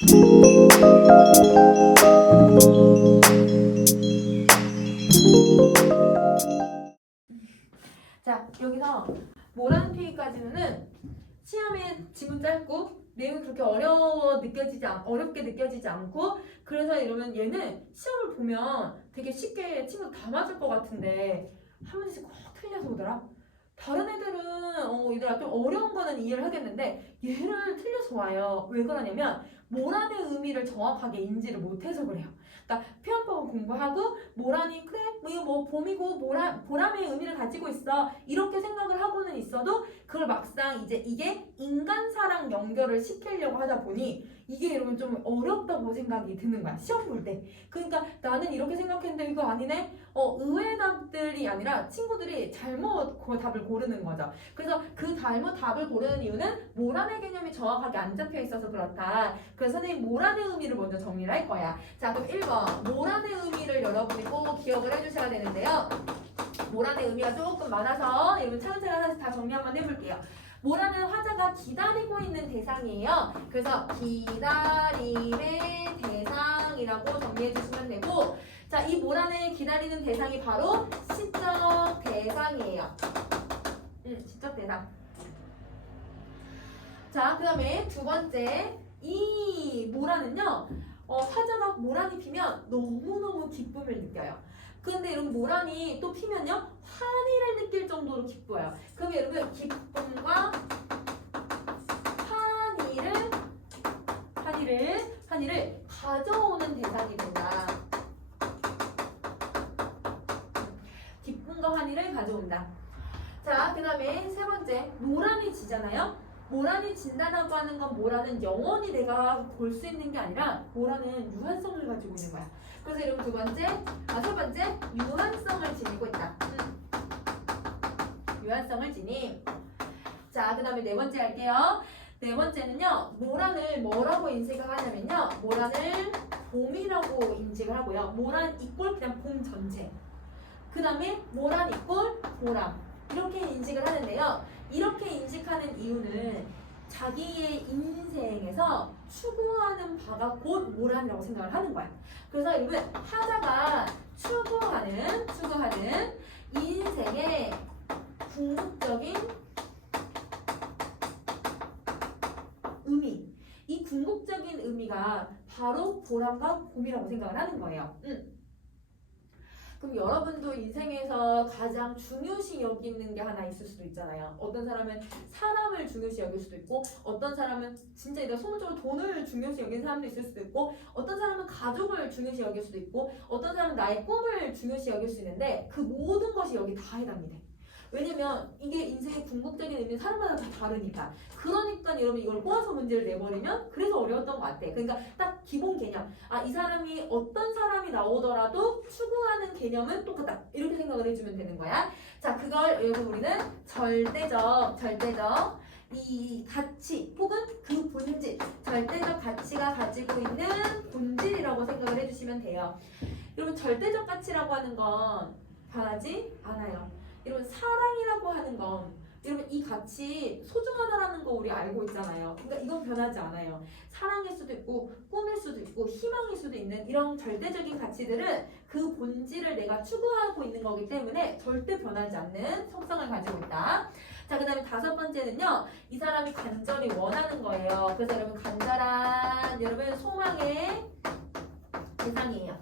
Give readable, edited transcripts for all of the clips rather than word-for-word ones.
자, 여기서 모란 피기까지는 시험에 지문 짧고 내용이 그렇게 어렵게 느껴지지 않고, 그래서 이러면 얘는 시험을 보면 되게 쉽게 친구 다 맞을 것 같은데 한 문제씩 꼭 틀려서 오더라. 다른 애들은 얘들아 좀 어려운 거는 이해를 하겠는데 얘를 틀려서 와요. 왜 그러냐면 모란의 의미를 정확하게 인지를 못해서 그래요. 그러니까 표현법을 공부하고 모란이 그래 이거 뭐 봄이고 보람의 의미를 가지고 있어 이렇게 생각을 하고는 있어도 그걸 막상 이제 이게 인간사랑 연결을 시키려고 하다 보니 이게 여러분 좀 어렵다고 생각이 드는 거야, 시험 볼 때. 그러니까 나는 이렇게 생각했는데 이거 아니네. 의외의 답들이 아니라 친구들이 잘못 그 답을 고르는 거죠. 그래서 그 잘못 답을 고르는 이유는 모란의 개념이 정확하게 안 잡혀 있어서 그렇다. 그래서 선생님 모란의 의미를 먼저 정리를 할 거야. 자, 그럼 1번 모란의 의미를 여러분이 꼭 기억을 해주셔야 되는데요. 모란의 의미가 조금 많아서 여러분 차근차근 하나씩 다 정리 한번 해볼게요. 모란은 화자가 기다리고 있는 대상이에요. 그래서 기다림의 대상이라고 정리해 주시면 되고, 자, 이 모란을 기다리는 대상이 바로 시적 대상이에요. 시적 대상. 자, 그 다음에 두 번째, 이 모란은요, 화자가 모란이 피면 너무너무 기쁨을 느껴요. 근데 여러분 모란이 또 피면요, 환희를 느낄 정도로 기뻐요. 그럼 여러분 기쁨과 환희를 가져오는 대상이 된다. 기쁨과 환희를 가져온다. 자, 그 다음에 세 번째, 모란이 지잖아요. 모란이 진다라고 하는 건 모란은 영원히 내가 볼 수 있는 게 아니라 모란은 유한성을 가지고 있는 거야. 그래서 여러분 세 번째 유한성을 지니고 있다. 유한성을 지니. 자, 그 다음에 네 번째 할게요. 네 번째는요, 모란을 뭐라고 인식을 하냐면요, 모란을 봄이라고 인식을 하고요. 모란 이꼴 그냥 봄 전체. 그 다음에 모란 이꼴 보람. 이렇게 인식을 하는데요. 이렇게 인식하는 이유는 자기의 인생에서 추구하는 바가 곧 모란이라고 생각을 하는 거야. 그래서 여러분 화자가 추구하는 인생의 궁극적인 의미, 이 궁극적인 의미가 바로 보람과 봄이라고 생각을 하는 거예요. 그럼 여러분도 인생에서 가장 중요시 여기는 게 하나 있을 수도 있잖아요. 어떤 사람은 사람을 중요시 여길 수도 있고, 어떤 사람은 진짜 내가 소문적으로 돈을 중요시 여기는 사람도 있을 수도 있고, 어떤 사람은 가족을 중요시 여길 수도 있고, 어떤 사람은 나의 꿈을 중요시 여길 수 있는데 그 모든 것이 여기 다 해당이 돼. 왜냐면 이게 인생의 궁극적인 의미는 사람마다 다 다르니까. 그러니까 여러분 이걸 꼬아서 문제를 내버리면 그래서 어려웠던 것 같아. 그러니까 딱 기본 개념. 이 사람이 어떤 사람이 나오더라도 추구하는 개념은 똑같다. 이렇게 생각을 해주면 되는 거야. 자, 그걸 여러분 우리는 절대적 이 가치 혹은 그 본질, 절대적 가치가 가지고 있는 본질이라고 생각을 해주시면 돼요. 여러분 절대적 가치라고 하는 건 변하지 않아요. 여러분 사랑이라고 하는 건 여러분 이 가치 소중하다라는 거 우리 알고 있잖아요. 그러니까 이건 변하지 않아요. 사랑일 수도 있고 꿈일 수도 있고 희망일 수도 있는 이런 절대적인 가치들은 그 본질을 내가 추구하고 있는 거기 때문에 절대 변하지 않는 속성을 가지고 있다. 자, 그 다음에 다섯 번째는요, 이 사람이 간절히 원하는 거예요. 그래서 여러분 간절한 여러분 소망의 대상이에요.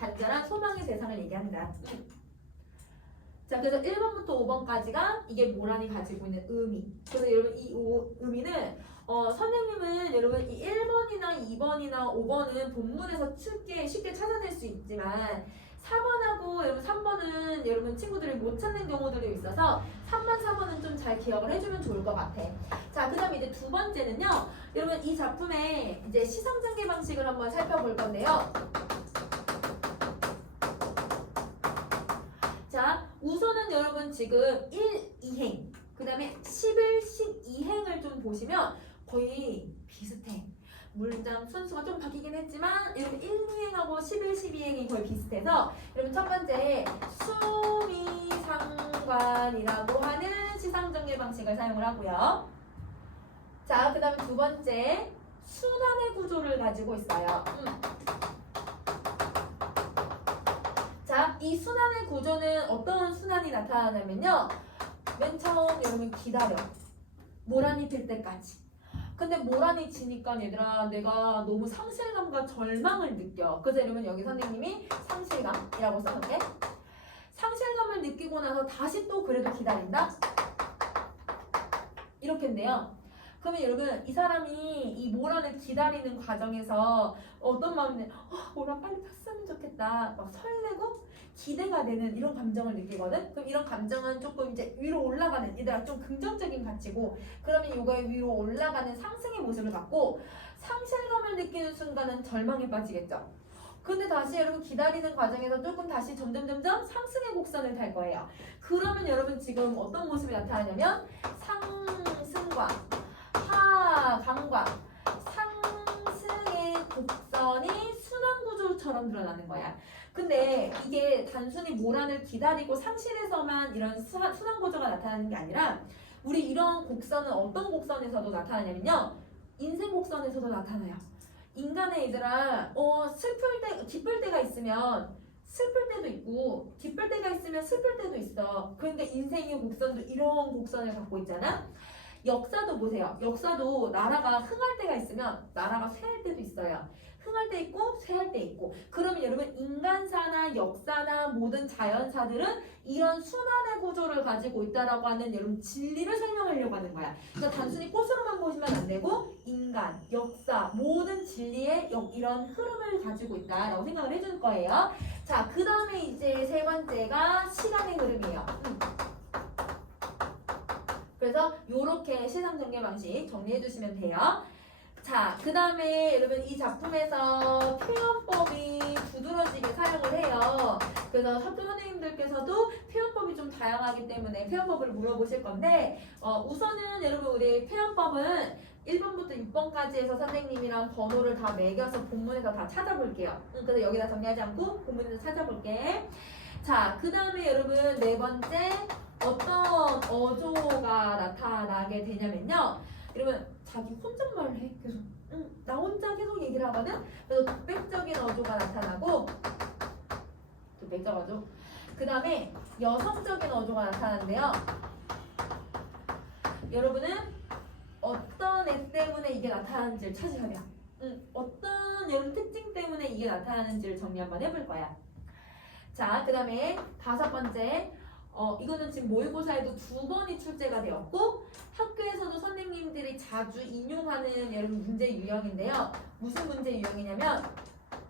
간절한 소망의 대상을 얘기한다. 자, 그래서 1번부터 5번까지가 이게 모란이 가지고 있는 의미. 그래서 여러분 이 의미는 선생님은 여러분 이 1번이나 2번이나 5번은 본문에서 쉽게 찾아낼 수 있지만 4번하고 여러분 3번은 여러분 친구들이 못 찾는 경우들이 있어서 3번, 4번은 좀 잘 기억을 해주면 좋을 것 같아. 자, 그 다음에 이제 두 번째는요, 여러분 이 작품의 이제 시성전개 방식을 한번 살펴볼 건데요. 자, 우선은 여러분 지금 1, 2행, 그 다음에 11, 12행을 좀 보시면 거의 비슷해. 문장 순수가 좀 바뀌긴 했지만 여러분 1, 2행하고 11, 12행이 거의 비슷해서 여러분 첫 번째 수미상관이라고 하는 시상정리 방식을 사용을 하고요. 자, 그 다음에 두 번째 순환의 구조를 가지고 있어요. 자, 이 순환의 구조는 어떤 순환이 나타나냐면요. 맨 처음 여러분 기다려. 모란이 필 때까지. 근데 모란이 지니까 얘들아 내가 너무 상실감과 절망을 느껴. 그래서 여러분 여기 선생님이 상실감이라고 써놓게. 상실감을 느끼고 나서 다시 또 그래도 기다린다? 이렇게인데요. 그러면 여러분 이 사람이 이 모란을 기다리는 과정에서 어떤 마음이 모란 빨리 폈으면 좋겠다. 막 설레고 기대가 되는 이런 감정을 느끼거든. 그럼 이런 감정은 조금 이제 위로 올라가는 얘들아 좀 긍정적인 가치고 그러면 이거에 위로 올라가는 상승의 모습을 갖고 상실감을 느끼는 순간은 절망에 빠지겠죠. 근데 다시 여러분 기다리는 과정에서 조금 다시 점점 상승의 곡선을 탈 거예요. 그러면 여러분 지금 어떤 모습이 나타나냐면 상승과 하강과 상승의 곡선이 순환 구조처럼 드러나는 거야. 근데 이게 단순히 모란을 기다리고 상실에서만 이런 순환 구조가 나타나는 게 아니라 우리 이런 곡선은 어떤 곡선에서도 나타나냐면요. 인생 곡선에서도 나타나요. 인간의 얘들아 슬플 때 기쁠 때가 있으면 슬플 때도 있고 기쁠 때가 있으면 슬플 때도 있어. 그러니까 인생의 곡선도 이런 곡선을 갖고 있잖아. 역사도 보세요. 역사도 나라가 흥할 때가 있으면 나라가 쇠할 때도 있어요. 흥할 때 있고 쇠할 때 있고. 그러면 여러분 인간사나 역사나 모든 자연사들은 이런 순환의 구조를 가지고 있다라고 하는 여러분 진리를 설명하려고 하는 거야. 그러니까 단순히 꽃으로만 보시면 안 되고 인간, 역사, 모든 진리의 이런 흐름을 가지고 있다라고 생각을 해줄 거예요. 자, 그 다음에 이제 세 번째가 시간의 흐름이에요. 그래서 이렇게 시상 정리 방식 정리해 주시면 돼요. 자, 그 다음에 여러분 이 작품에서 표현법이 두드러지게 사용을 해요. 그래서 학교 선생님들께서도 표현법이 좀 다양하기 때문에 표현법을 물어보실 건데 우선은 여러분 우리 표현법은 1번부터 6번까지 해서 선생님이랑 번호를 다 매겨서 본문에서 다 찾아볼게요. 그래서 여기다 정리하지 않고 본문에서 찾아볼게. 자, 그 다음에 여러분 네 번째 어떤 어조가 나타나게 되냐면요. 여러분 자기 혼잣말을 해 계속. 나 혼자 계속 얘기를 하거든. 그래서 독백적인 어조가 나타나고 독백적 어조. 그 다음에 여성적인 어조가 나타나는데요. 여러분은 어떤 애 때문에 이게 나타나는지를 찾으셔야 돼요. 어떤 이런 특징 때문에 이게 나타나는지를 정리 한번 해볼 거야. 자, 그 다음에 다섯 번째. 이거는 지금 모의고사에도 2번이 출제가 되었고 학교에서도 선생님들이 자주 인용하는 여러분 문제 유형인데요. 무슨 문제 유형이냐면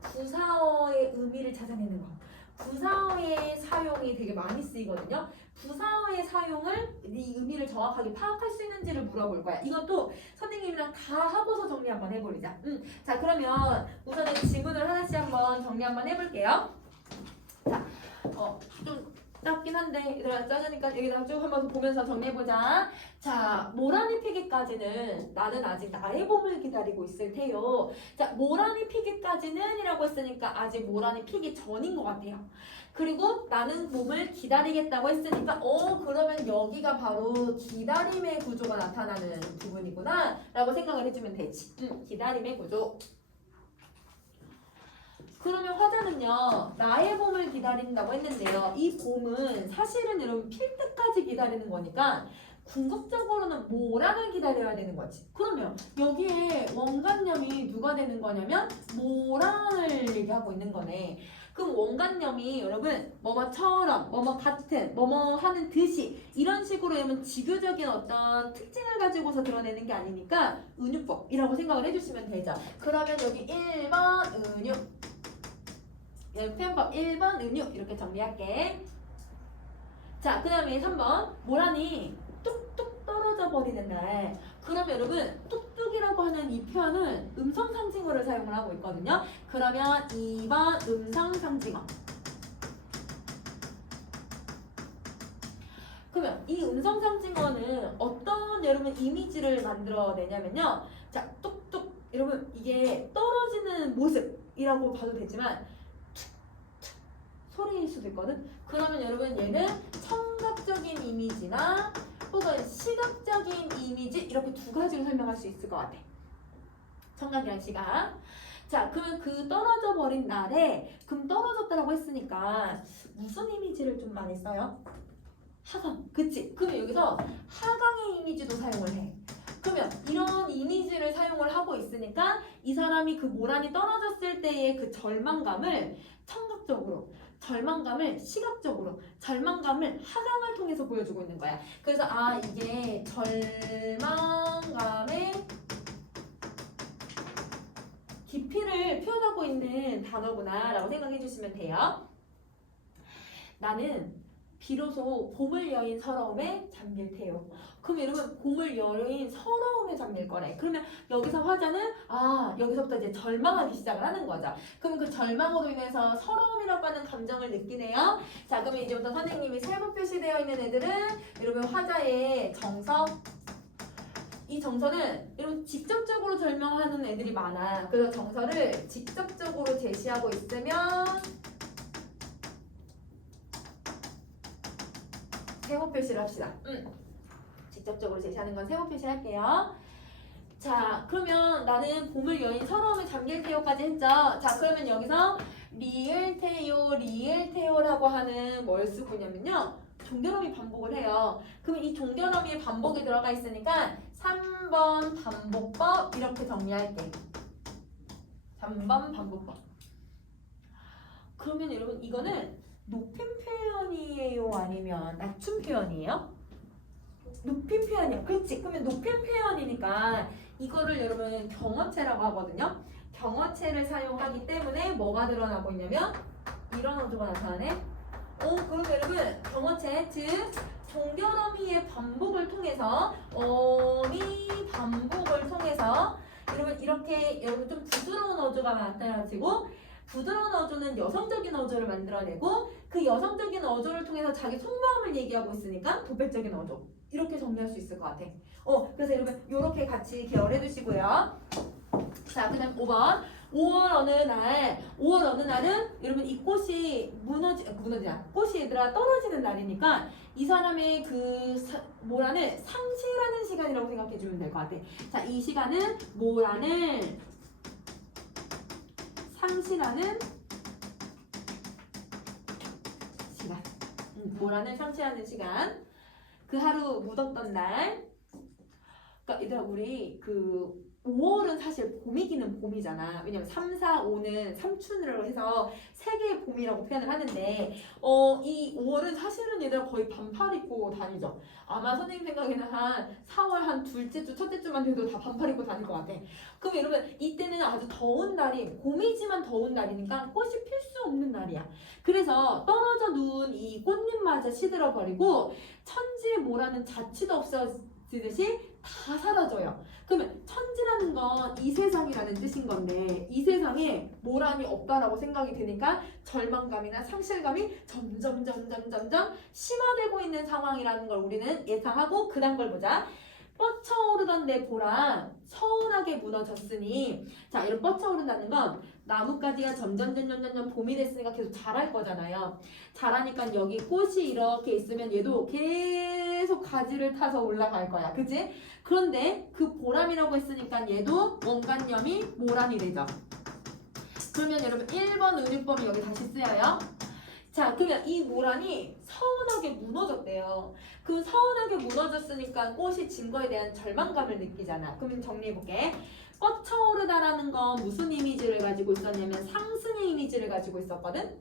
부사어의 의미를 찾아내는 거. 부사어의 사용이 되게 많이 쓰이거든요. 부사어의 사용을 이 의미를 정확하게 파악할 수 있는지를 물어볼 거야. 이것도 선생님이랑 다 하고서 정리 한번 해버리자. 자, 그러면 우선은 질문을 하나씩 한번 정리 한번 해볼게요. 자, 좀 짧긴 한데 얘들아 짜주니까 여기다 쭉 한번 보면서 정리해보자. 자, 모란이 피기까지는 나는 아직 나의 봄을 기다리고 있을 테요. 자, 모란이 피기까지는 이라고 했으니까 아직 모란이 피기 전인 것 같아요. 그리고 나는 봄을 기다리겠다고 했으니까 그러면 여기가 바로 기다림의 구조가 나타나는 부분이구나 라고 생각을 해주면 되지. 기다림의 구조. 그러면 화자는요 나의 봄을 기다린다고 했는데요. 이 봄은 사실은 여러분 필 때까지 기다리는 거니까 궁극적으로는 모란을 기다려야 되는 거지. 그러면 여기에 원관념이 누가 되는 거냐면 모란을 얘기하고 있는 거네. 그럼 원관념이 여러분 뭐뭐처럼 뭐뭐 같은 뭐뭐 하는 듯이 이런 식으로 하면 지교적인 어떤 특징을 가지고서 드러내는 게 아니니까 은유법이라고 생각을 해주시면 되죠. 그러면 여기 1번 은유, 여기 표현법 1번 은유 이렇게 정리할게. 자, 그 다음에 3번 모란이 뚝뚝 떨어져 버리는 날. 그러면 여러분 뚝뚝이라고 하는 이 표현은 음성 상징어를 사용을 하고 있거든요. 그러면 2번 음성 상징어. 그러면 이 음성 상징어는 어떤 여러분 이미지를 만들어내냐면요. 자, 뚝뚝 여러분 이게 떨어지는 모습이라고 봐도 되지만 툭툭 소리일 수도 있거든. 그러면 여러분 얘는 청각적인 이미지나 혹은 시각적인 이미지 이렇게 두 가지로 설명할 수 있을 것 같아. 청각이랑 시각. 자, 그러면 그 떨어져 버린 날에 그럼 떨어졌다라고 했으니까 무슨 이미지를 좀 많이 써요? 하강. 그치? 그러면 여기서 하강의 이미지도 사용을 해. 그러면 이런 이미지를 사용을 하고 있으니까 이 사람이 그 모란이 떨어졌을 때의 그 절망감을 청각적으로, 절망감을 시각적으로, 절망감을 하강을 통해서 보여주고 있는 거야. 그래서 아, 이게 절망감의 깊이를 표현하고 있는 단어구나 라고 생각해 주시면 돼요. 나는 비로소 봄을 여인 서러움에 잠길 테요. 그럼 여러분 봄을 여인 서러움에 잠길 거래. 그러면 여기서 화자는 아 여기서부터 이제 절망하기 시작을 하는 거죠. 그럼 그 절망으로 인해서 서러움이라고 하는 감정을 느끼네요. 자 그러면 이제부터 선생님이 세부 표시되어 있는 애들은 여러분 화자의 정서 이 정서는 여러분 직접적으로 절망하는 애들이 많아. 그래서 정서를 직접적으로 제시하고 있으면 세모 표시를 합시다. 직접적으로 제시하는 건 세모 표시 할게요. 자, 그러면 나는 봄을 여인 서러움에 잠길 테요까지 했죠. 자, 그러면 여기서 리을테요라고 하는 뭘 쓰고 있냐면요. 종결음이 반복을 해요. 그러면 이 종결음이 반복이 들어가 있으니까 3번 반복법 이렇게 정리할게. 3번 반복법. 그러면 여러분 이거는 높임 표현이에요? 아니면 낮춤 표현이에요? 높임 표현이야. 그렇지. 그러면 높임 표현이니까 이거를 여러분 경어체라고 하거든요. 경어체를 사용하기 때문에 뭐가 드러나고 있냐면 이런 어조가 나타나네. 그럼 여러분 경어체 즉 종결어미의 반복을 통해서 어미 반복을 통해서 여러분 이렇게 여러분 좀 부드러운 어조가 나타나지고 부드러운 어조는 여성적인 어조를 만들어내고 그 여성적인 어조를 통해서 자기 속마음을 얘기하고 있으니까 도배적인 어조 이렇게 정리할 수 있을 것 같아. 그래서 여러분 이렇게 같이 기억을 해두시고요. 자, 그다음 5번 5월 어느 날은 여러분 이 꽃이 꽃이 얘들아 떨어지는 날이니까 이 사람의 그 모란을 상실하는 시간이라고 생각해 주면 될 것 같아. 자, 이 시간은 모란을 상실하는 시간. 모란을 상실하는 시간. 그 하루 묻었던 날. 그러니까 얘들아 우리 그 5월은 사실 봄이기는 봄이잖아. 왜냐면 3, 4, 5는 삼춘으로 해서 세 개의 봄이라고 표현을 하는데 이 5월은 사실은 얘들아 거의 반팔 입고 다니죠. 아마 선생님 생각에는 한 4월 한 둘째 주, 첫째 주만 돼도 다 반팔 입고 다닐 것 같아. 그럼 여러분 이때는 아주 더운 날이 봄이지만 더운 날이니까 꽃이 필 수 없는 날이야. 그래서 떨어져 누운 이 꽃잎마저 시들어버리고 천지의 모라는 자취도 없어지듯이 다 사라져요. 그러면 천지라는 건 이 세상이라는 뜻인 건데 이 세상에 모란이 없다라고 생각이 드니까 절망감이나 상실감이 점점 심화되고 있는 상황이라는 걸 우리는 예상하고 그 다음 걸 보자. 뻗쳐오르던 내 보람 서운하게 무너졌으니 자 이런 뻗쳐오른다는 건 나뭇가지가 점점 봄이 됐으니까 계속 자랄 거잖아요. 자라니까 여기 꽃이 이렇게 있으면 얘도 계속 가지를 타서 올라갈 거야. 그치? 그런데 그 보람이라고 했으니까 얘도 원관념이 모란이 되죠. 그러면 여러분 1번 은유법이 여기 다시 쓰여요. 자 그러면 이 모란이 서운하게 무너졌대요. 그 서운하게 무너졌으니까 꽃이 진 거에 대한 절망감을 느끼잖아. 그럼 정리해볼게. 뻗쳐오르다라는 건 무슨 이미지를 가지고 있었냐면 상승의 이미지를 가지고 있었거든.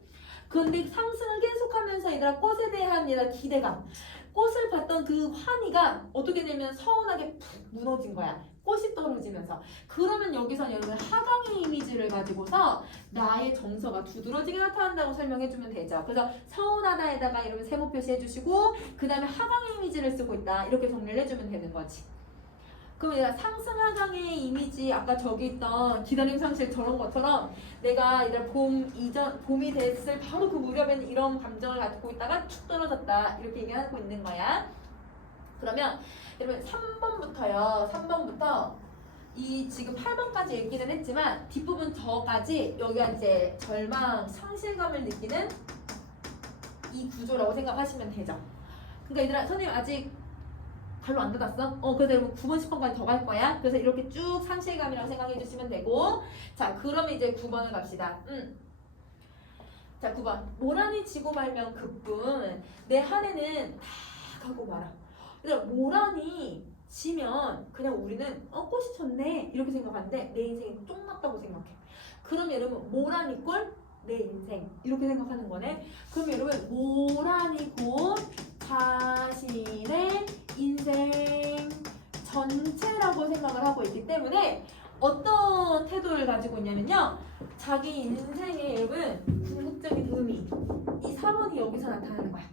그런데 상승을 계속하면서 얘들아 꽃에 대한 얘들아 기대감, 꽃을 봤던 그 환희가 어떻게 되면 서운하게 푹 무너진 거야. 꽃이 떨어지면서. 그러면 여기서 여러분 하강의 이미지를 가지고서 나의 정서가 두드러지게 나타난다고 설명해주면 되죠. 그래서 서운하다에다가 여러분 세모 표시해주시고 그 다음에 하강의 이미지를 쓰고 있다. 이렇게 정리를 해주면 되는 거지. 그럼 얘들아 상승 하강의 이미지 아까 저기 있던 기다림 상실 저런 것처럼 내가 얘들아 봄이 됐을 바로 그 무렵에는 이런 감정을 갖고 있다가 툭 떨어졌다 이렇게 얘기하고 있는 거야. 그러면 여러분 3번부터요. 3번부터 이 지금 8번까지 얘기는 했지만 뒷부분 저까지 여기가 이제 절망, 상실감을 느끼는 이 구조라고 생각하시면 되죠. 그러니까 얘들아 선생님 아직 발로 안 닫았어? 그래서 여러분 9번, 10번까지 더 갈 거야. 그래서 이렇게 쭉 상실감이라고 생각해 주시면 되고. 자, 그러면 이제 9번을 갑시다. 자, 9번. 모란이 지고 말면 그뿐. 내 한 해는 다 가고 말아. 그래서 모란이 지면 그냥 우리는 꽃이 졌네 이렇게 생각하는데 내 인생이 쫑났다고 생각해. 그럼 여러분 모란이 꼴 내 인생 이렇게 생각하는 거네. 그럼 여러분 모란이 곧 자신의 인생 전체라고 생각을 하고 있기 때문에 어떤 태도를 가지고 있냐면요. 자기 인생의 여러분 궁극적인 의미 이 4번이 여기서 나타나는 거야.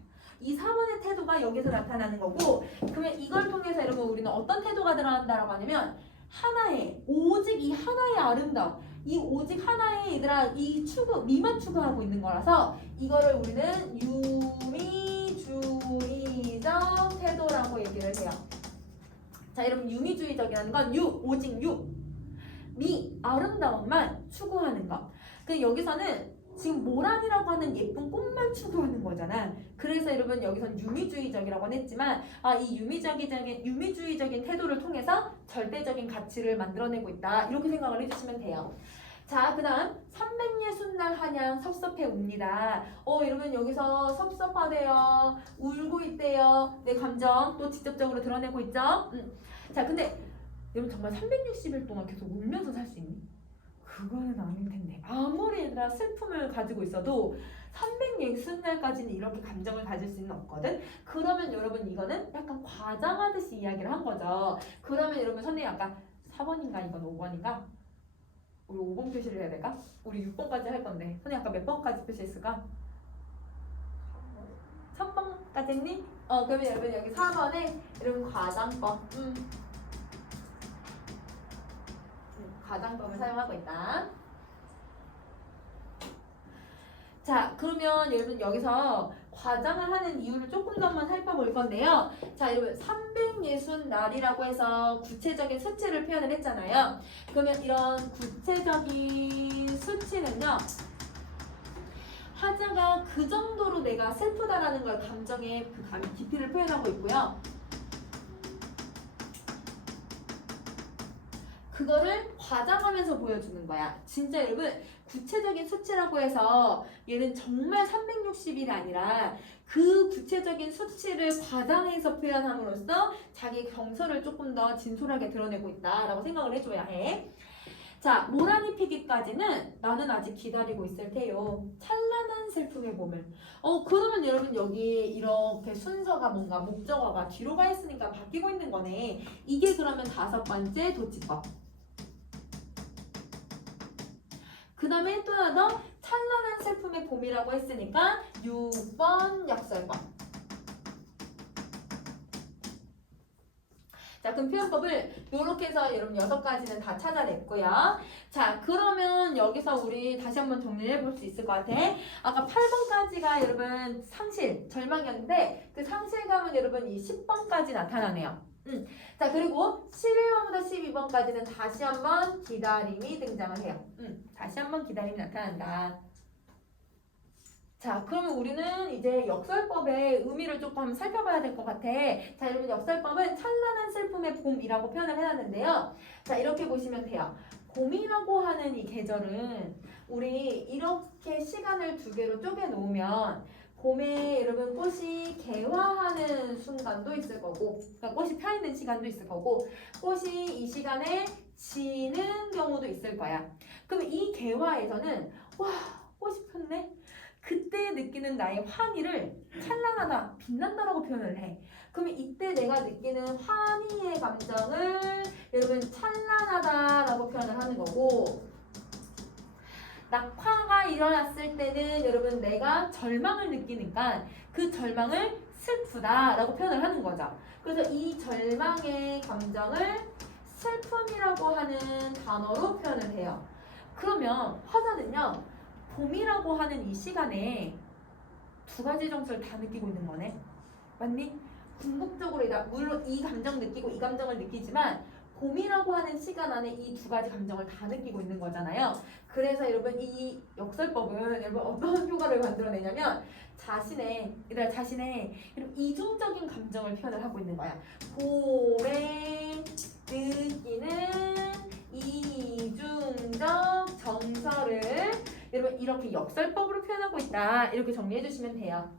이 4번의 태도가 여기서 나타나는 거고 그러면 이걸 통해서 여러분 우리는 어떤 태도가 드러난다라고 하냐면 하나의 오직 이 하나의 아름다움 이 오직 하나의 얘들아 이 추구 미만 추구하고 있는 거라서 이거를 우리는 유미주의적 태도라고 얘기를 해요. 자 여러분 유미주의적이라는 건 오직 미 아름다움만 추구하는 거. 그 여기서는 지금 모란이라고 하는 예쁜 꽃만 추구하는 거잖아. 그래서 여러분 여기선 유미주의적이라고 했지만 이 유미주의적인 태도를 통해서 절대적인 가치를 만들어내고 있다. 이렇게 생각을 해주시면 돼요. 자, 그 다음 360날 한양 섭섭해 웁니다. 여러분 여기서 섭섭하대요. 울고 있대요. 내 감정 또 직접적으로 드러내고 있죠. 자, 근데 여러분 정말 360일 동안 계속 울면서 살 수 있니? 그거는 아닐 텐데. 아무리 얘들아 슬픔을 가지고 있어도 360날까지는 이렇게 감정을 가질 수는 없거든. 그러면 여러분 이거는 약간 과장하듯이 이야기를 한 거죠. 그러면 여러분 선생님 아까 4번인가 이건 5번인가? 우리 5번 표시를 해야 될까? 우리 6번까지 할 건데 선생님 아까 몇 번까지 표시했을까? 3번까지 했니? 그러면 여러분 여기 4번에 여러분 과장법 과장법을 사용하고 있다. 자, 그러면 여러분 여기서 과장을 하는 이유를 조금 더만 살펴볼 건데요. 자, 여러분 360날이라고 해서 구체적인 수치를 표현을 했잖아요. 그러면 이런 구체적인 수치는요. 하자가 그 정도로 내가 슬프다라는 걸 감정의 그 깊이를 표현하고 있고요. 그거를 과장하면서 보여주는 거야. 진짜 여러분 구체적인 수치라고 해서 얘는 정말 360일이 아니라 그 구체적인 수치를 과장해서 표현함으로써 자기 경서를 조금 더 진솔하게 드러내고 있다라고 생각을 해줘야 해. 자, 모란이 피기까지는 나는 아직 기다리고 있을 테요. 찬란한 슬픔의 봄을. 그러면 여러분 여기 이렇게 순서가 뭔가 목적어가 뒤로 가 있으니까 바뀌고 있는 거네. 이게 그러면 5번째 도치법. 그 다음에 또 하나 더 찬란한 슬픔의 봄이라고 했으니까 6번 역설법. 자, 그럼 표현법을 이렇게 해서 여러분 6가지는 다 찾아냈고요. 자, 그러면 여기서 우리 다시 한번 정리를 해볼 수 있을 것 같아. 아까 8번까지가 여러분 상실, 절망이었는데 그 상실감은 여러분 이 10번까지 나타나네요. 자, 그리고 11번부터 12번까지는 다시 한번 기다림이 등장을 해요. 다시 한번 기다림이 나타난다. 자, 그러면 우리는 이제 역설법의 의미를 조금 한번 살펴봐야 될 것 같아. 자, 여러분 역설법은 찬란한 슬픔의 봄이라고 표현을 해놨는데요. 자, 이렇게 보시면 돼요. 봄이라고 하는 이 계절은 우리 이렇게 시간을 2개로 쪼개 놓으면 봄에 여러분 꽃이 개화하는 순간도 있을 거고, 그러니까 꽃이 펴 있는 시간도 있을 거고, 꽃이 이 시간에 지는 경우도 있을 거야. 그럼 이 개화에서는 와, 꽃이 폈네. 그때 느끼는 나의 환희를 찬란하다, 빛난다라고 표현을 해. 그러면 이때 내가 느끼는 환희의 감정을 여러분 찬란하다라고 표현을 하는 거고, 낙화가 일어났을 때는 여러분 내가 절망을 느끼니까 그 절망을 슬프다라고 표현을 하는 거죠. 그래서 이 절망의 감정을 슬픔이라고 하는 단어로 표현을 해요. 그러면 화자는요, 봄이라고 하는 이 시간에 2가지 정서를 다 느끼고 있는 거네. 맞니? 궁극적으로 물론 이 감정 느끼고 이 감정을 느끼지만 봄이라고 하는 시간 안에 이 두 가지 감정을 다 느끼고 있는 거잖아요. 그래서 여러분 이 역설법은 여러분 어떤 효과를 만들어내냐면 자신의 이런 이중적인 감정을 표현을 하고 있는 거야. 봄에 느끼는 이중적 정서를 여러분 이렇게 역설법으로 표현하고 있다. 이렇게 정리해 주시면 돼요.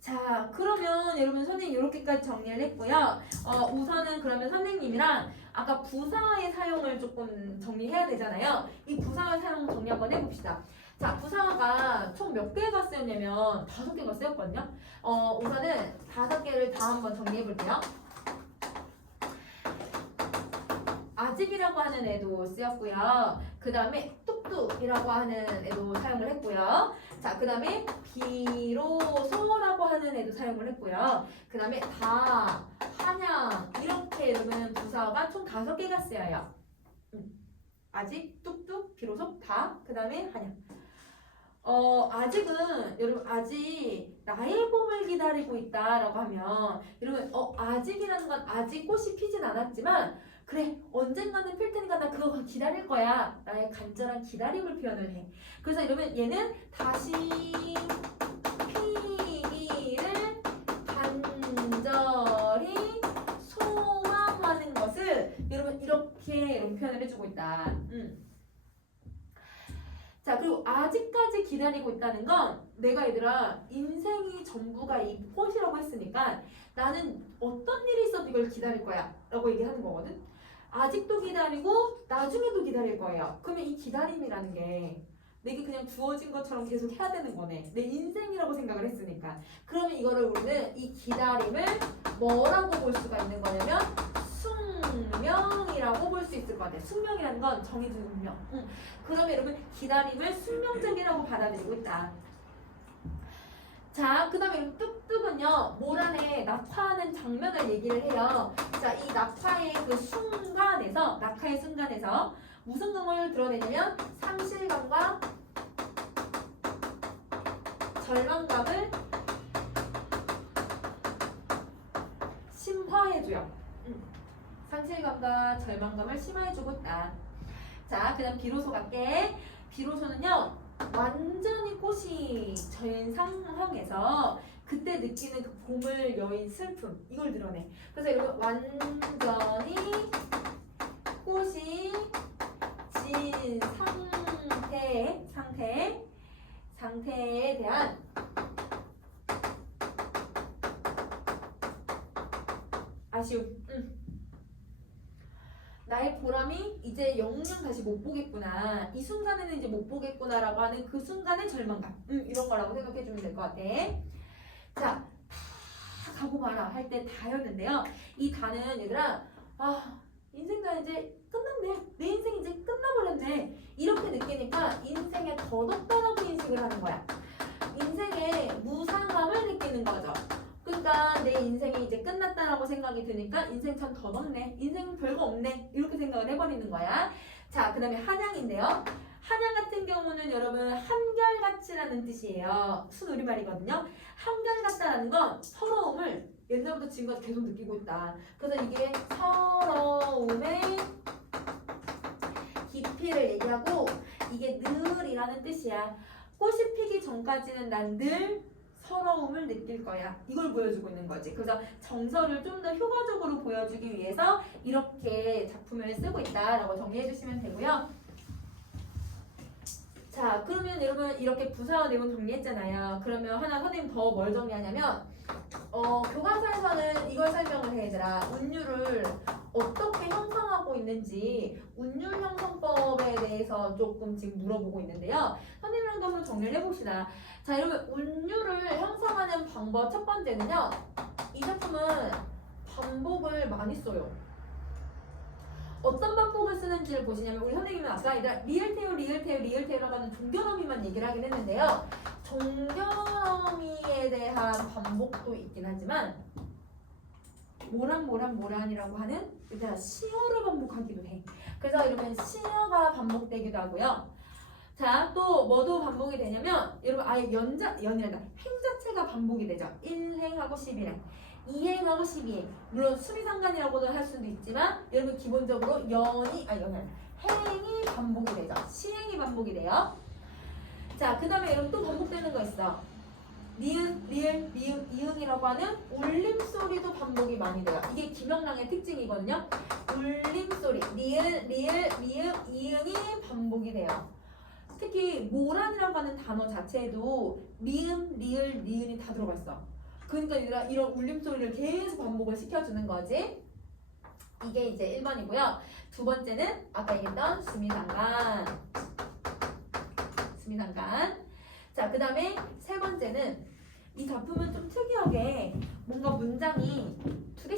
자, 그러면 여러분 선생님 이렇게까지 정리를 했고요. 우선은 그러면 선생님이랑 아까 부사의 사용을 조금 정리해야 되잖아요. 이 부사의 사용 정리 한번 해봅시다. 자, 부사가 총 몇 개가 쓰였냐면 5개가 쓰였거든요. 우선은 5개를 다 한번 정리해 볼게요. 아직이라고 하는 애도 쓰였고요. 그 다음에 뚝뚝이라고 하는 애도 사용을 했고요. 자, 그 다음에 비로소라고 하는 애도 사용을 했고요. 그 다음에 다, 한양 이렇게 이러면 부사가 총 5개가 쓰여요. 아직, 뚝뚝, 비로소, 다, 그 다음에 한양. 아직은 여러분 아직 나의 봄을 기다리고 있다라고 하면 여러분 아직이라는 건 아직 꽃이 피진 않았지만 그래 언젠가는 필 테니까 나 그거 기다릴 거야 나의 간절한 기다림을 표현을 해. 그래서 이러면 얘는 다시 피기를 간절히 소망하는 것을 여러분 이렇게 여러분 표현을 해주고 있다. 자, 그리고 아직까지 기다리고 있다는 건 내가 얘들아 인생이 전부가 이 꽃이라고 했으니까 나는 어떤 일이 있어도 이걸 기다릴 거야 라고 얘기하는 거거든. 아직도 기다리고 나중에도 기다릴 거예요. 그러면 이 기다림이라는 게 내게 그냥 주어진 것처럼 계속 해야 되는 거네. 내 인생이라고 생각을 했으니까. 그러면 이거를 우리는 이 기다림을 뭐라고 볼 수가 있는 거냐면 숙명이라고 볼 수 있을 것 같아요. 숙명이라는 건 정해진 운명. 그러면 여러분 기다림을 숙명적이라고 받아들이고 있다. 자, 그 다음에 뚝뚝은요 뭘 안에 낙화하는 장면을 얘기를 해요. 자, 이 낙화의 그 순간에서 무슨 감을 드러내냐면 상실감과 절망감을 심화해줘요. 상실감과 절망감을 심화해주고 있다. 자, 그 다음 비로소 갈게. 비로소는요 완전히 꽃이 진 상황에서 그때 느끼는 그 봄을 여인 슬픔 이걸 드러내. 그래서 여러분 완전히 꽃이 진 상태에 대한 아쉬움. 나의 보람이 이제 영영 다시 못 보겠구나. 이 순간에는 이제 못 보겠구나라고 하는 그 순간의 절망감. 이런 거라고 생각해주면 될 것 같아. 자, 다 가고 마라 할 때 다였는데요. 이 다는 얘들아, 인생도 이제 끝났네. 내 인생 이제 끝나버렸네. 이렇게 느끼니까 인생에 덧없다라고 인식을 하는 거야. 인생의 무상함을 느끼는 거죠. 그러니까 내 인생이 이제 끝났다라고 생각이 드니까 인생 참 덧없네. 인생은 별거 없네. 이렇게 생각을 해버리는 거야. 자, 그 다음에 한양인데요. 한양 같은 경우는 여러분 한결같이라는 뜻이에요. 순우리말이거든요. 한결같다라는 건 서러움을 옛날부터 지금까지 계속 느끼고 있다. 그래서 이게 서러움의 깊이를 얘기하고 이게 늘이라는 뜻이야. 꽃이 피기 전까지는 난 늘 서러움을 느낄 거야. 이걸 보여주고 있는 거지. 그래서 정서를 좀 더 효과적으로 보여주기 위해서 이렇게 작품을 쓰고 있다라고 정리해 주시면 되고요. 자, 그러면 여러분 이렇게 부사 내용 정리했잖아요. 그러면 하나 선생님 더 뭘 정리하냐면 교과서에서는 이걸 설명을 해 얘들아. 운율을 어떻게 형성하고 있는지 운율 형성법에 대해서 조금 지금 물어보고 있는데요. 선생님랑도 한번 정리를 해봅시다. 자, 여러분 운율을 형성하는 방법 첫 번째는요. 이 작품은 반복을 많이 써요. 어떤 반복을 쓰는지를 보시냐면 우리 선생님은 아까 리얼테오라고 하는 종교너미만 얘기를 하긴 했는데요. 종교너미에 대한 반복도 있긴 하지만 모란이라고 하는 일단 시어를 반복하기도 해. 그래서 이러면 시어가 반복되기도 하고요. 자, 또 뭐도 반복이 되냐면 여러분 아예 연이란다. 행 자체가 반복이 되죠. 1행하고 11행, 2행하고 12행. 물론 수리상관이라고도 할 수도 있지만 여러분 기본적으로 행이 반복이 되죠. 시행이 반복이 돼요. 자, 그 다음에 여러분 또 반복되는 거 있어. 니은, 리을, 미음, 이응이라고 하는 울림소리도 반복이 많이 돼요. 이게 김영랑의 특징이거든요. 울림소리, 니은, 리을, 미음, 이응이 반복이 돼요. 특히 모란이라고 하는 단어 자체에도 미음, 리을, 니은이 다 들어가 있어. 그러니까 이런 울림소리를 계속 반복을 시켜주는 거지. 이게 이제 1번이고요. 두 번째는 아까 얘기했던 수미상관. 자, 그 다음에 세 번째는 이 작품은 좀 특이하게 뭔가 문장이 두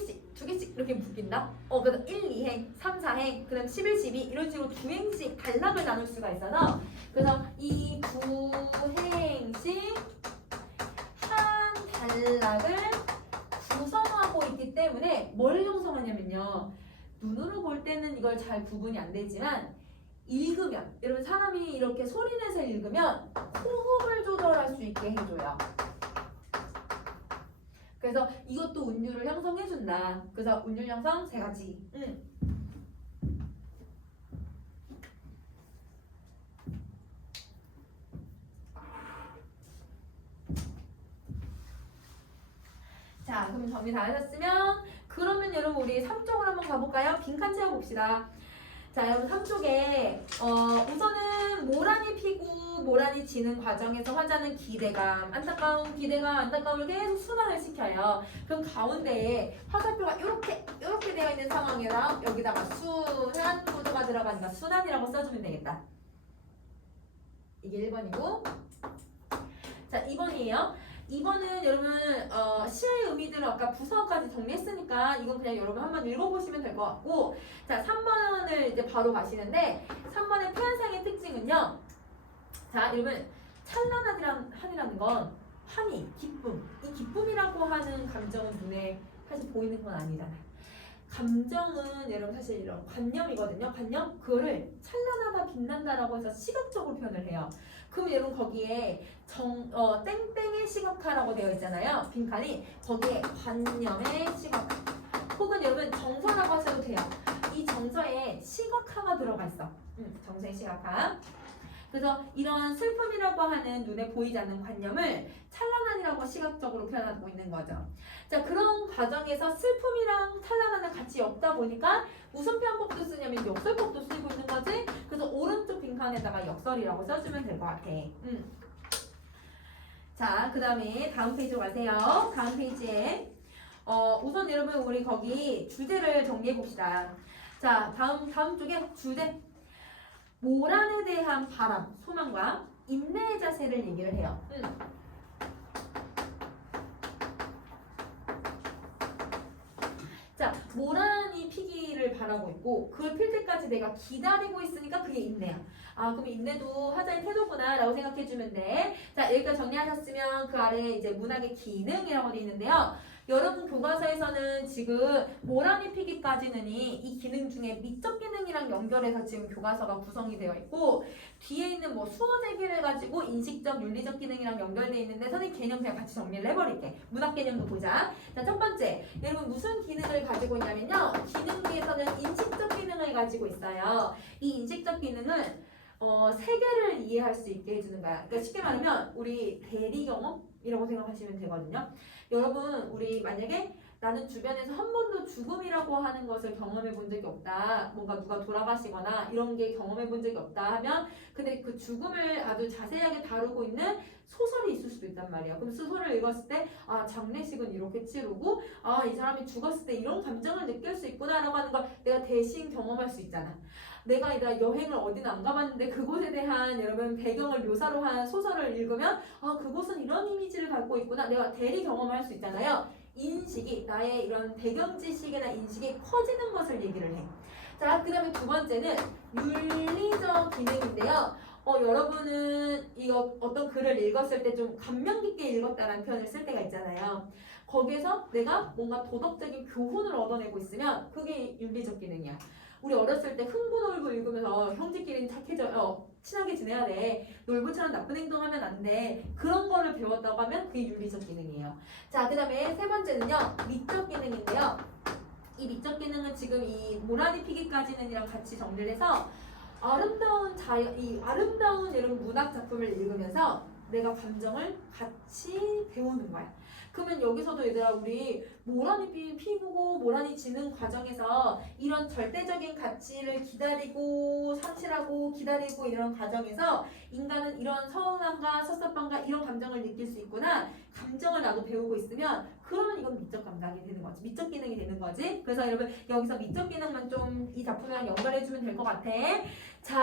개씩 이렇게 묶인다? 그래서 1, 2행, 3, 4행, 그 다음 11, 12 이런 식으로 두 행씩 단락을 나눌 수가 있어서 그래서 이 두 행씩 한 단락을 구성하고 있기 때문에 뭘 형성하냐면요. 눈으로 볼 때는 이걸 잘 구분이 안 되지만 읽으면 여러분 사람이 이렇게 소리내서 읽으면 호흡을 조절할 수 있게 해줘요. 그래서 이것도 운율을 형성해준다. 그래서 운율 형성 세 가지. 자, 그럼 정리 다 하셨으면 그러면 여러분 우리 3쪽으로 한번 가볼까요? 빈칸 채워봅시다. 자, 여러분 3쪽에 우선은 모란이 피고 모란이 지는 과정에서 화자는 기대감, 안타까움을 계속 순환을 시켜요. 그럼 가운데에 화살표가 이렇게 되어 있는 상황에서 여기다가 순환 구조가 들어가니까 순환이라고 써주면 되겠다. 이게 1번이고, 자 2번이에요. 2번은 여러분 시의 의미들을 아까 부사어까지 정리했으니까 이건 그냥 여러분 한번 읽어보시면 될 것 같고, 자 3번을 이제 바로 가시는데 3번의 태안상의 특징은요. 자 여러분 찬란하니라는 건 환희, 기쁨. 이 기쁨이라고 하는 감정은 눈에 사실 보이는 건 아니잖아요. 감정은 여러분 사실 이런 관념이거든요. 관념? 그거를 찬란하다, 빛난다라고 해서 시각적으로 표현을 해요. 그럼 여러분 거기에 땡땡의 시각화라고 되어 있잖아요. 빈칸이. 거기에 관념의 시각화 혹은 여러분 정서라고 하셔도 돼요. 이 정서에 시각화가 들어가 있어. 정서의 시각화. 그래서 이런 슬픔이라고 하는 눈에 보이지 않는 관념을 찬란한이라고 시각적으로 표현하고 있는 거죠. 자, 그런 과정에서 슬픔이랑 찬란한을 같이 엮다 보니까 무슨 편법도 쓰냐면 역설법도 쓰고 있는 거지. 그래서 오른쪽 빈칸에다가 역설이라고 써주면 될 것 같아. 자, 그 다음에 다음 페이지로 가세요. 다음 페이지에 우선 여러분 우리 거기 주제를 정리해 봅시다. 자, 다음 쪽에 주제. 모란에 대한 바람, 소망과 인내의 자세를 얘기를 해요. 자, 모란이 피기를 바라고 있고 그걸 필 때까지 내가 기다리고 있으니까 그게 인내야. 아, 그럼 인내도 화자의 태도구나 라고 생각해주면 돼. 자, 여기까지 정리하셨으면 그 아래 이제 문학의 기능이라고 되어 있는데요. 여러분 교과서에서는 지금 모란이 피기까지는 이 기능 중에 미적 기능이랑 연결해서 지금 교과서가 구성이 되어 있고, 뒤에 있는 뭐 수어 제기를 가지고 인식적, 윤리적 기능이랑 연결되어 있는데 선생님 개념 그냥 같이 정리를 해버릴게. 문학 개념도 보자. 자, 첫 번째, 여러분 무슨 기능을 가지고 있냐면요. 기능 중에서는 인식적 기능을 가지고 있어요. 이 인식적 기능은 세계를 이해할 수 있게 해주는 거야. 그러니까 쉽게 말하면 우리 대리 경험이라고 생각하시면 되거든요. 여러분 우리 만약에 나는 주변에서 한 번도 죽음이라고 하는 것을 경험해 본 적이 없다. 뭔가 누가 돌아가시거나 이런 게 경험해 본 적이 없다 하면 근데 그 죽음을 아주 자세하게 다루고 있는 소설이 있을 수도 있단 말이야. 그럼 소설을 읽었을 때 아, 장례식은 이렇게 치르고 아, 이 사람이 죽었을 때 이런 감정을 느낄 수 있구나라고 하는 걸 내가 대신 경험할 수 있잖아. 내가 여행을 어디는 안 가봤는데 그곳에 대한 여러분 배경을 묘사로 한 소설을 읽으면 아, 그곳은 이런 이미지를 갖고 있구나. 내가 대리 경험할 수 있잖아요. 인식이, 나의 이런 배경 지식이나 인식이 커지는 것을 얘기를 해. 자, 그 다음에 두 번째는 윤리적 기능인데요. 여러분은 이거 어떤 글을 읽었을 때 좀 감명 깊게 읽었다라는 표현을 쓸 때가 있잖아요. 거기에서 내가 뭔가 도덕적인 교훈을 얻어내고 있으면 그게 윤리적 기능이야. 우리 어렸을 때 흥부놀부 읽으면서 형제끼리는 착해져, 친하게 지내야 돼. 놀부처럼 나쁜 행동하면 안 돼. 그런 거를 배웠다고 하면 그게 윤리적 기능이에요. 자, 그 다음에 세 번째는요. 미적 기능인데요. 이 미적 기능은 지금 이 모라니 피기까지는이랑 같이 정리를 해서 이 아름다운 이런 문학 작품을 읽으면서 내가 감정을 같이 배우는 거야. 그러면 여기서도 얘들아 우리 모란이 피고 모란이 지는 과정에서 이런 절대적인 가치를 기다리고 상실하고 기다리고 이런 과정에서 인간은 이런 서운함과 섭섭함과 이런 감정을 느낄 수 있구나. 감정을 나도 배우고 있으면 그러면 이건 미적 감각이 되는 거지. 미적 기능이 되는 거지. 그래서 여러분 여기서 미적 기능만 좀 이 작품이랑 연결해주면 될 것 같아. 자.